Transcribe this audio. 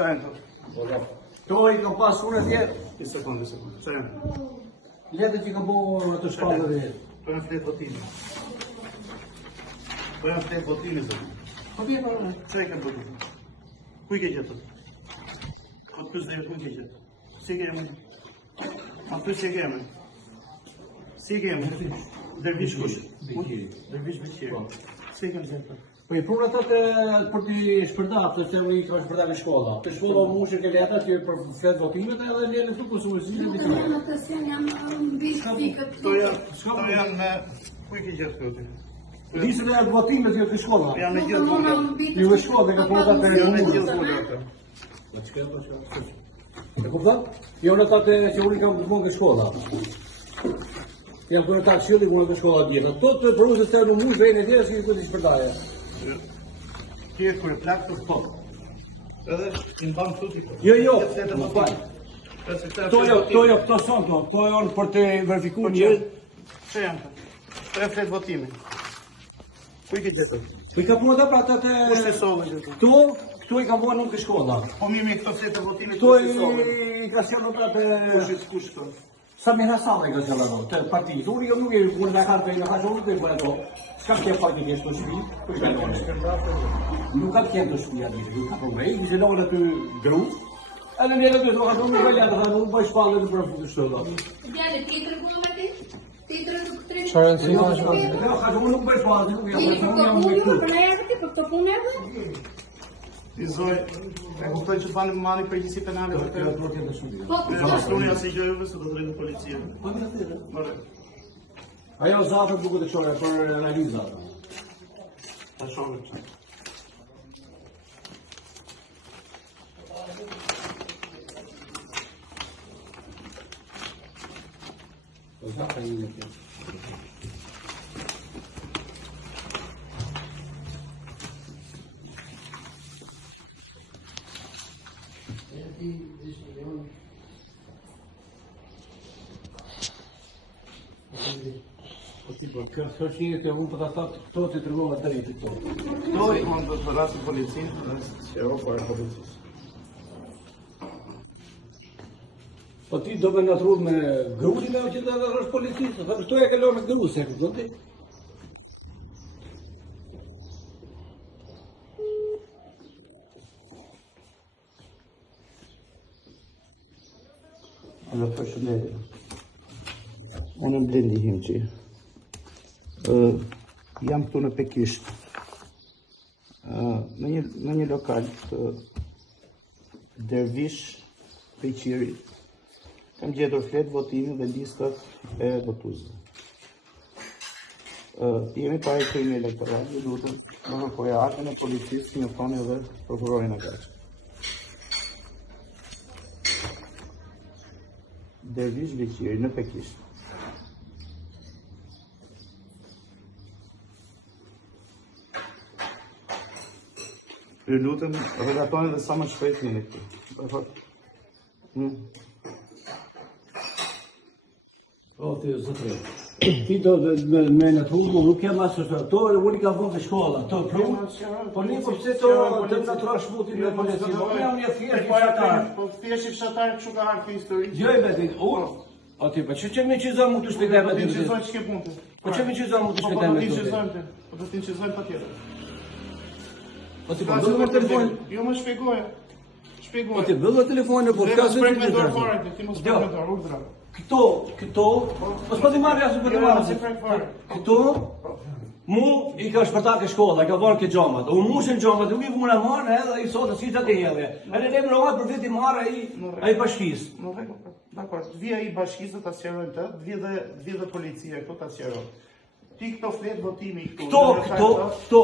Qa e në të? To I ka pas unë atje. Një sekundë. Qa e në? Letët që ka bo të shpallë dhe jetë. Po janë fletë votimi. Zë. Po bje në në. Qa e kanë bëtu? Kuj ke gjithë? Po të pysë dhe kuj ke gjithë? Si ke jemi? Ma të si ke jemi? Si ke jemi? Dervish kush? Dervish Beqiri. Si ke gjithë? Po I prunë atë për t'i shpërdat, të që I ka shpërdat në shkolla. Të shkolla mu shë ke leta që për fletë votimet edhe lene të konsumisit në ditë. To janë me... Kuj ke gjithë këtë? Disën e votimet që të shkolla. Janë me gjithë vole. Ju e shkolla dhe ka prunë atë për Janë me gjithë vole atë. E kupton? Jo në atë që unë kam përmonë në shkolla. Jam për ta qëlli unë në shkolla djetë. Ato të përmësë të në mu zhvejnë e tjere që I këtë I shpërdaje. Ti e kërë plakë të po. Edhe I në banë të të Jo, më falj. Këto son to. To janë për të verifiku një. Që janë të? Të e fletë votimi. Kuj ke gjithë? Po I ka punë dhe pra të të... Kush të solë gjithë? Këto I ka bua nuk të shkolla. Po mirë këto fletë votimi Këto I ka qenë pra të... Kush të? Sa mi Hasala I ka qenë ato, të partijit. Unë jo nuk unë dhe kartë të I në haqë unë të I bëjë ato. Ska të kje partijit e shto shpi? Nuk ka të kje të shpi atë nuk ka problemi. I zhelohën aty gru. E në njëre të shtoha të unë i bëjë atë, unë bëjë shpallë dhe për të shtoha. Djale, tjetër punë me ti? Tjetër e të këtërin? Qarën si ka shpallë? Jo, haqë unë nuk bëjë shpallë, nuk jam I zoj, e kuptoj që të mani përgjithësi penale për të struni asë I gjojëve se do të rrinë policia. Ajo zatët duke të qore për realizat. Ta shove që. Zatë e një të. Kjo është një të unë për të thotë këto të të rëgova të rritë këto. Këto I mund të të rrasë policinë, të rrasë të qero për e policisë. Po ti do me natruar me grutin e që të rrësh policisë, këto e kalon me gru, se këto ti? Allora, përshëndetje. Unë në Blendi Himqi. Jam këtu në Pekisht. Në një lokal të Dervish Beqiri. Kam gjetur fletë votimi dhe listat e votuesve. Jemi pare krimi elektoral, ju lutem, në kërkoja akën e policisë, që një thoni edhe prokurorin e Gaçë. Dervish Beqiri në Pekisht. Ju lutem, relatoni dhe sa më shpejt një këtu. O, ti zëtëre. Ti do me në të humë, nuk jem asë të to, e unë ka vënë të shkolla, to prunë. Po një po pëse to të më të rash mutin me policinë, po me unë e thjesht I fshatarë. Po thjesht I fshatarë kështu ka harë të histori. Jo I beti, unë. O ti, po që me qizon mu të shpejtaj me të të qizon që ke punte. Po që me qizon mu të shpejtaj me të Po do t'in qizojnë pa tjetër. Po ti, po bëllë me telefonin. Jo më shpjegoje. Po ti, bëllë me telefonin, po t'ka se të me dorë fare, ti mos prek me dorë, urdhra. Këto, mos po t'i marrë jasë për të marrë. Këto, mu I ka shpërta ke shkolla, ka varë ke gjamat. U mushin gjamat, nuk I vuna marrë edhe I sotë, si që të hedhe. E në ne mërëvat për veti marrë I bashkisë. Dakor, të vija I bashkisë të asjerojnë të, të vija dhe policia këto të asjerojnë. Ti këto fletë votimi këtu. Këto.